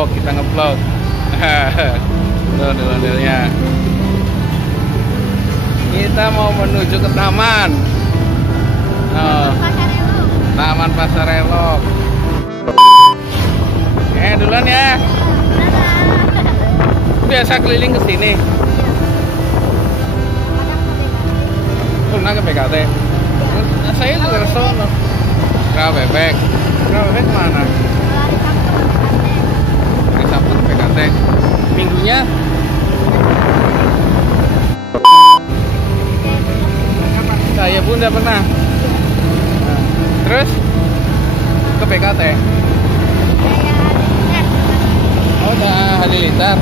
nge-vlog, kita nge-vlog. Tuh ondel-ondelnya. Kita mau menuju ke taman. Taman Pasar Elok. Duluan ya. Biasa keliling ke sini. Pernah ke PKT. Saya juga ke sono. Rawa Bebek. Rawa Bebek mana? Hari Sabtu ke PKT. Minggunya? Saya pun udah pernah. Nah, terus ke PKT. Oh, udah Halilintar.